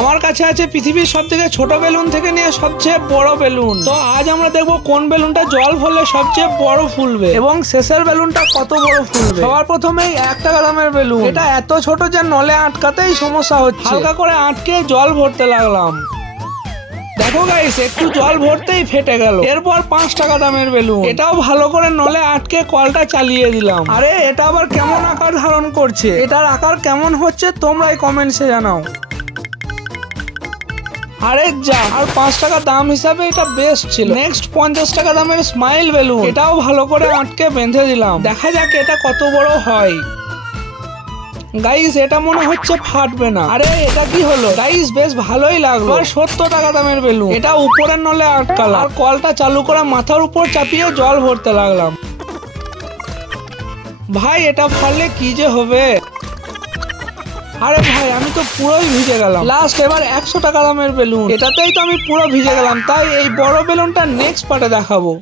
আমার কাছে আছে পৃথিবীর সব থেকে ছোট বেলুন থেকে নিয়ে সবচেয়ে বড় বেলুন। তো আজ আমরা দেখবো কোন বেলুনটা জল ভরলে সবচেয়ে বড় ফুলবে এবং শেষের বেলুনটা কত বড় ফুলবে। সবার প্রথমেই 1 টাকা দামের বেলুন। এটা এত ছোট যে নলে আটকাতেই সমস্যা হচ্ছে। হালকা করে আটকে জল ভরতে লাগলাম। দেখো গাইস, একটু জল ভরতেই ফেটে গেল। এরপর 5 টাকা দামের বেলুন। এটাও ভালো করে নলে আটকে কলটা চালিয়ে দিলাম। আরে এটা আবার কেমন আকার ধারণ করছে? এটার আকার কেমন হচ্ছে তোমরাই কমেন্টসে জানাও। আরে যা, আর 5 টাকা দাম হিসাবে এটা বেস্ট ছিল। নেক্সট 50 টাকা দামের স্মাইল বেলুন। এটাও ভালো করে আটকে বেঁধে দিলাম। দেখা যাক এটা কত বড় হয়। গাইস, এটা মনে হচ্ছে ফাটবে না। আরে এটা কি হলো? গাইস, বেশ ভালোই লাগলো। আর 70 টাকা দামের বেলুন। এটা উপরের নলে আটকালাম আর কলটা চালু করে মাথার উপর চাপিয়ে জল ভরতে লাগলাম। ভাই, এটা ফাটলে কি যে হবে? আরে ভাই, আমি তো পুরোই ভিজে গেলাম। লাস্ট এবার 100 টাকা দামের বেলুন। এটাতেই তো আমি পুরো ভিজে গেলাম। তাই এই বড় বেলুনটা নেক্সট পার্টে দেখাবো।